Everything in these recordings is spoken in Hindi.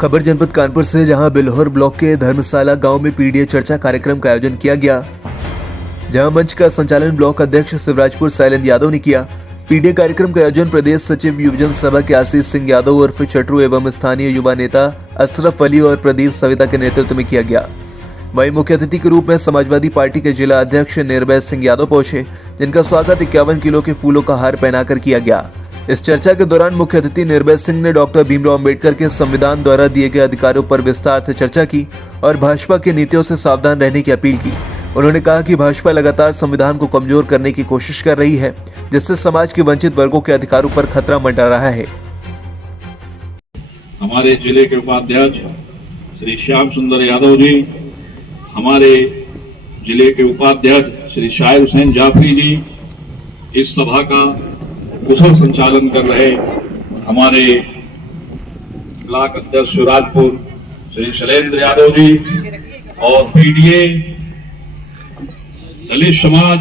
खबर जनपद कानपुर से, जहां बिल्हौर ब्लॉक के धर्मशाला गांव में पीडीए चर्चा कार्यक्रम का आयोजन किया गया, जहां मंच का संचालन ब्लॉक अध्यक्ष शिवराजपुर शैलेंद्र यादव ने किया। पीडीए कार्यक्रम का आयोजन प्रदेश सचिव युवजन सभा के आशीष सिंह यादव उर्फ चटरू एवं स्थानीय युवा नेता अशरफ अली और प्रदीप सविता के नेतृत्व में किया गया। वहीं मुख्य अतिथि के रूप में समाजवादी पार्टी के जिला अध्यक्ष निर्भय सिंह यादव पहुंचे, जिनका स्वागत 51 किलो के फूलों का हार पहनाकर किया गया। इस चर्चा के दौरान मुख्य अतिथि निर्भय सिंह ने डॉक्टर भीमराव अंबेडकर के संविधान द्वारा दिए गए अधिकारों पर विस्तार से चर्चा की और भाजपा की नीतियों से सावधान रहने की अपील की। उन्होंने कहा कि भाजपा लगातार संविधान को कमजोर करने की कोशिश कर रही है, जिससे समाज के वंचित वर्गों के अधिकारों पर खतरा मंडरा रहा है। हमारे जिले के उपाध्यक्ष श्री श्याम सुंदर यादव जी, हमारे जिले के उपाध्यक्ष श्री शायर हुसैन जाफरी जी, इस सभा का कुशल संचालन कर रहे हमारे ब्लॉक अध्यक्ष शिवराजपुर श्री शैलेंद्र यादव जी, और पीडीए, दलित समाज,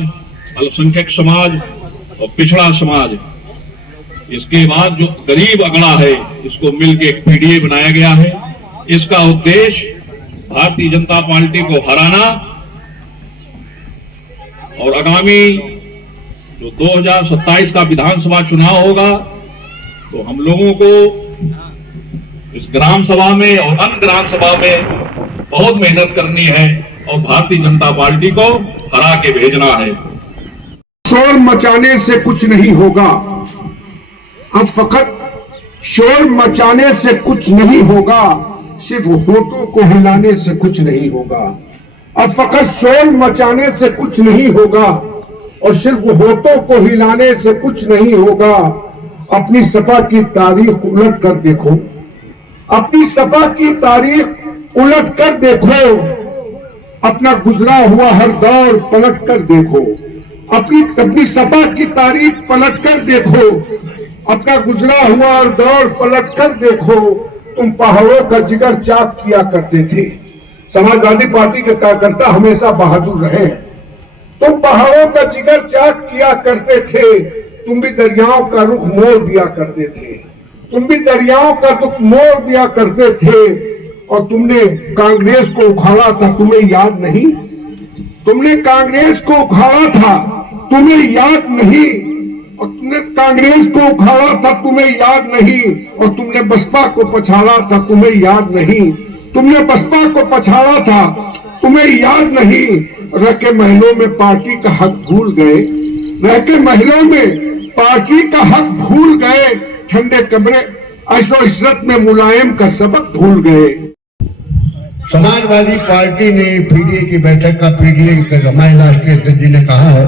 अल्पसंख्यक समाज और पिछड़ा समाज, इसके बाद जो गरीब अगड़ा है, इसको मिलकर एक पीडीए बनाया गया है। इसका उद्देश्य भारतीय जनता पार्टी को हराना और आगामी जो 2027 का विधानसभा चुनाव होगा, तो हम लोगों को इस ग्राम सभा में और अन्य ग्राम सभा में बहुत मेहनत करनी है और भारतीय जनता पार्टी को हरा के भेजना है। शोर मचाने से कुछ नहीं होगा, अब फकत शोर मचाने से कुछ नहीं होगा, सिर्फ होठों को हिलाने से कुछ नहीं होगा। अब फकत शोर मचाने से कुछ नहीं होगा और सिर्फ होठों को हिलाने से कुछ नहीं होगा। अपनी सपा की तारीख उलट कर देखो, अपनी सपा की तारीख उलट कर देखो, अपना गुजरा हुआ हर दौर पलट कर देखो, अपनी सपा की तारीख पलट कर देखो, अपना गुजरा हुआ हर दौर पलट कर देखो। तुम पहाड़ों का जिगर चाक किया करते थे, समाजवादी पार्टी के कार्यकर्ता हमेशा बहादुर रहे। तुम पहाड़ों का जिगर चाक किया करते थे, तुम भी दरियाओं का रुख मोड़ दिया करते थे, तुम भी दरियाओं का रुख मोड़ दिया करते थे। और तुमने कांग्रेस को उखाड़ा था, तुम्हें याद नहीं? तुमने कांग्रेस को उखाड़ा था, तुम्हें याद नहीं? और तुमने कांग्रेस को उखाड़ा था, तुम्हें याद नहीं? और तुमने बसपा को पछाड़ा था, तुम्हें याद नहीं? तुमने बसपा को पछाड़ा था, तुम्हें याद नहीं? रह के महलों में पार्टी का हक भूल गए, रह के महलों में पार्टी का हक भूल गए, ठंडे कमरे ऐशो इशरत में मुलायम का सबक भूल गए। समाजवादी पार्टी ने पीडीए की बैठक का, पीडीए हमारे राष्ट्रीय अध्यक्ष जी ने कहा है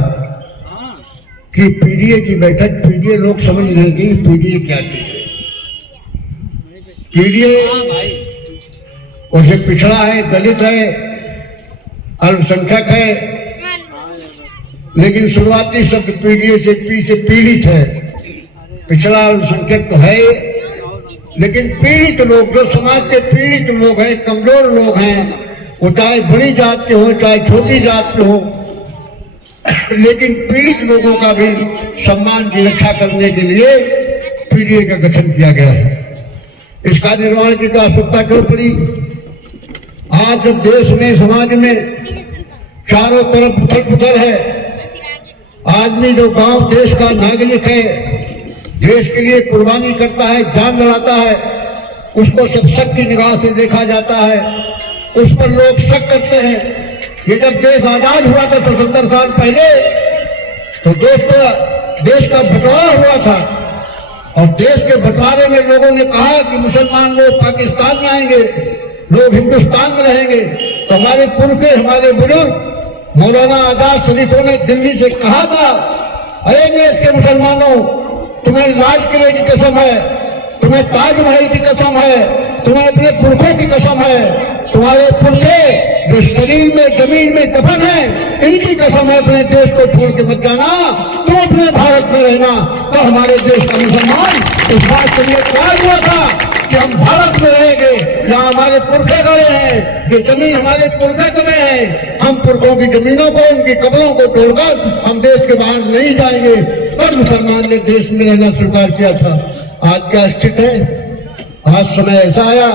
कि पीडीए की बैठक, पीडीए लोग समझ नहीं कि पीडीए क्या चीज है। पीडीए उसे पिछड़ा है, दलित है, अल्पसंख्यक है, लेकिन शुरुआती शब्द पीडीए से पी से पीड़ित है। पिछड़ा अल्पसंख्यक तो है, लेकिन पीड़ित लोग, जो समाज के पीड़ित लोग हैं, कमजोर लोग हैं, वो चाहे बड़ी जात के हो चाहे छोटी जात के हो, लेकिन पीड़ित लोगों का भी सम्मान की रक्षा करने के लिए पीडीए का गठन किया गया है। इसका निर्माण की आवश्यकता क्यों पड़ी? आज जब देश में, समाज में चारों तरफ उथल पुथल है, आदमी जो गांव देश का नागरिक है, देश के लिए कुर्बानी करता है, जान लड़ाता है, उसको सब शक की निगाह से देखा जाता है, उस पर लोग शक करते हैं। ये जब देश आजाद हुआ था 77 साल पहले, तो देश का बंटवारा हुआ था और देश के बंटवारे में लोगों ने कहा कि मुसलमान लोग पाकिस्तान में आएंगे, लोग हिंदुस्तान में रहेंगे। तो हमारे पुरखे, हमारे बुजुर्ग मौलाना आजाद शरीफों ने दिल्ली से कहा था, अरे देश के मुसलमानों, तुम्हें लाल किले की कसम है, तुम्हें ताजमहल की कसम है, तुम्हें अपने पुरखों की कसम है, तुम्हारे पुरखे जो शरीर में, जमीन में दफन है, इनकी कसम है, अपने देश को छोड़ के मत जाना, तुम अपने भारत में रहना। तो हमारे देश का मुसलमान इस बात के लिए तैयार हुआ था कि हम भारत में रहेंगे, यहाँ हमारे पुरखे गए हैं, जो जमीन हमारे पुरखे गए हैं, हम पुरखों की जमीनों को, उनकी कब्रों को तोड़कर हम देश के बाहर नहीं जाएंगे। पर मुसलमान ने देश में रहना स्वीकार किया था। आज क्या स्थिति है? आज समय ऐसा आया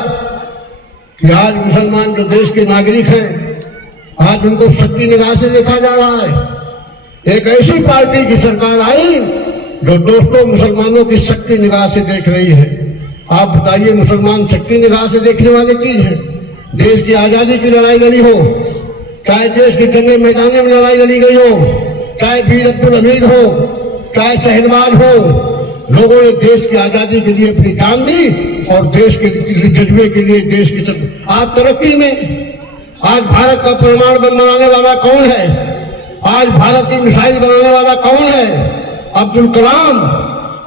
कि आज मुसलमान जो देश के नागरिक हैं, आज उनको शक की निगाह से देखा जा रहा है। एक ऐसी पार्टी की सरकार आई जो दोस्तों मुसलमानों की शक की निगाह से देख रही है। आप बताइए, मुसलमान शक की निगाह से देखने वाली चीज है? देश की आजादी की लड़ाई लड़ी हो, चाहे देश के जंगे मैदान में लड़ाई लड़ी गई हो, चाहे वीर अब्दुल हमीद हो, चाहे शहनवाज हो, लोगों ने देश की आजादी के लिए अपनी जान दी और देश के जज्बे के लिए देश की आज तरक्की में, आज भारत का परमाणु बम बनाने वाला कौन है? आज भारत की मिसाइल बनाने वाला कौन है? अब्दुल कलाम।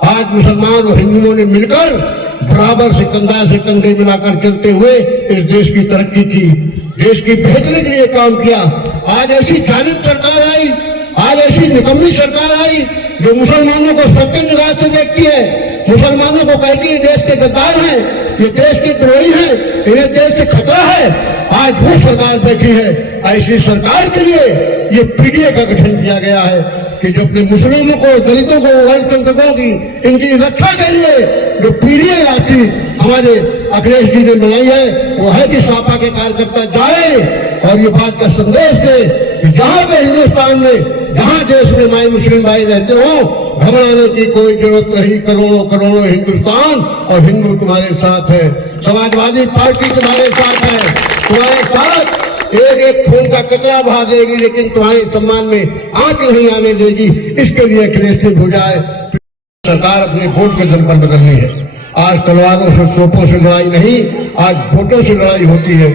आज मुसलमान और हिंदुओं ने मिलकर बराबर से कंधे मिलाकर चलते हुए इस देश की तरक्की की, देश की बेहतरी के लिए काम किया। आज ऐसी जालिम सरकार आई, आज ऐसी निकम्मी सरकार आई जो मुसलमानों को सत्य निगाह से देखती है, मुसलमानों को कहती है देश के गद्दार हैं, ये देश के द्रोही हैं, इन्हें देश से खतरा है। आज वो सरकार बैठी है। ऐसी सरकार के लिए ये पीडीए का गठन किया गया है कि जो अपने मुस्लिमों को, दलितों को, अल्पसंख्यकों की इनकी रक्षा के लिए जो पीडीए राशि हमारे अखिलेश जी ने बनाई है, वो है कि सापा के कार्यकर्ता जाए और ये बात का संदेश दे कि जहां पे हिंदुस्तान में, जहां देश में माई मुस्लिम भाई रहते हो, घबराने की कोई जरूरत नहीं। करोड़ों करोड़ों हिंदुस्तान और हिंदू तुम्हारे साथ है, समाजवादी पार्टी तुम्हारे साथ है, तुम्हारे साथ एक एक खून का कचरा बहा देगी, लेकिन तुम्हारे सम्मान में आंच नहीं आने देगी। इसके लिए अखिलेश ने बुझाए सरकार अपने वोट के दल पर बदलनी है। आज तलवारों से, तोपों से लड़ाई नहीं, आज वोटों से लड़ाई होती है।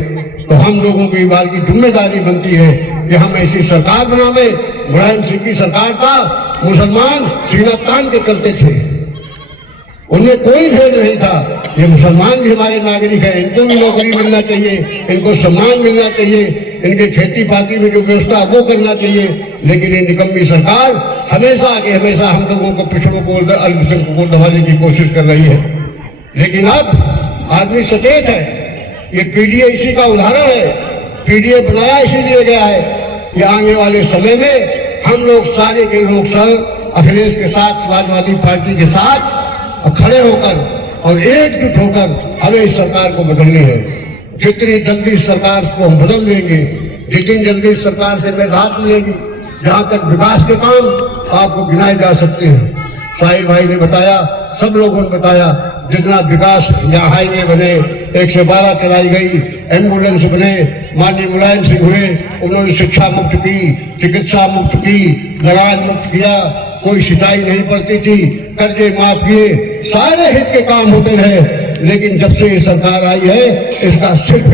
तो हम लोगों की बार की जिम्मेदारी बनती है कि हम ऐसी सरकार बनावे। मुलायम सिंह की सरकार था, मुसलमान सीना तान के चलते थे, उनमें कोई भेद नहीं था। ये मुसलमान भी हमारे नागरिक हैं, इनको भी नौकरी मिलना चाहिए, इनको सम्मान मिलना चाहिए, इनके खेती बाड़ी में जो व्यवस्था वो करना चाहिए। लेकिन ये निकम्मी सरकार हमेशा के हमेशा हम लोगों को, पिछड़ों को, अल्पसंख्यकों को दबाने की कोशिश कर रही है। लेकिन अब आदमी सचेत है। ये पीडीए इसी का उदाहरण है। पीडीए बनाया इसीलिए गया है कि आने वाले समय में हम लोग सारे के लोग सब अखिलेश के साथ, समाजवादी पार्टी के साथ खड़े होकर और एकजुट होकर हमें इस सरकार को बदलनी है। जितनी जल्दी सरकार को हम बदल देंगे, जितनी जल्दी सरकार से हमें राहत मिलेगी। जहां तक विकास के काम आपको गिनाए जा सकते हैं, साहिल भाई ने बताया, सब लोगों ने बताया, जितना विकास यहाँ हाईवे बने, 112 चलाई गई, एम्बुलेंस बने, माननीय मुलायम सिंह हुए, उन्होंने शिक्षा मुक्त की, चिकित्सा मुक्त की, लगान मुक्त किया, कोई शिकायत नहीं पड़ती थी, कर्जे माफ किए, सारे हित के काम होते रहे। लेकिन जब से ये सरकार आई है, इसका सिर्फ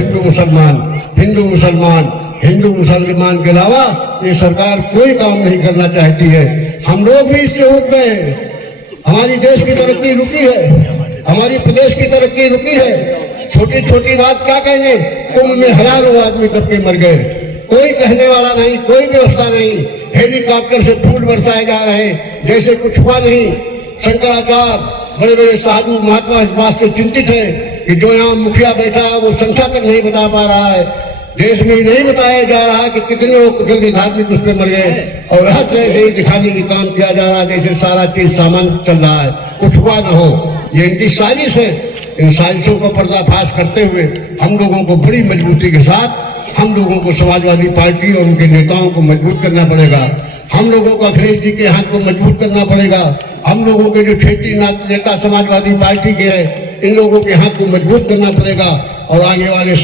हिंदू मुसलमान के अलावा ये सरकार कोई काम नहीं करना चाहती है। हम लोग भी इससे उठ गए हैं। हमारी देश की तरक्की रुकी है, हमारी प्रदेश की तरक्की रुकी है। छोटी छोटी बात क्या कहने, कुंभ में हजारों आदमी दब के मर गए, कोई कहने वाला नहीं, कोई व्यवस्था नहीं, हेलीकॉप्टर से फूल बरसाए जा रहे हैं जैसे कुछ हुआ नहीं। शंकराचार्य, बड़े बड़े साधु महात्मा इस बात से चिंतित है कि जो यहाँ मुखिया बैठा है वो संख्या तक नहीं बता पा रहा है। देश में ही नहीं बताया जा रहा कि कितने लोग जल्दी धार्मिक उस पर मर गए, और हर तरह से दिखाने की काम किया जा रहा है जैसे सारा चीज सामान चल रहा है, कुछ हुआ ना हो। ये इनकी साजिश है। इन साजिशों को पर्दाफाश करते हुए हम लोगों को बड़ी मजबूती के साथ, हम लोगों को समाजवादी पार्टी और उनके नेताओं को मजबूत करना पड़ेगा। हम लोगों को अखिलेश जी के हाथ को मजबूत करना पड़ेगा। हम लोगों के जो क्षेत्रीय नेता समाजवादी पार्टी के हैं, इन लोगों के हाथ को मजबूत करना पड़ेगा और आगे वाले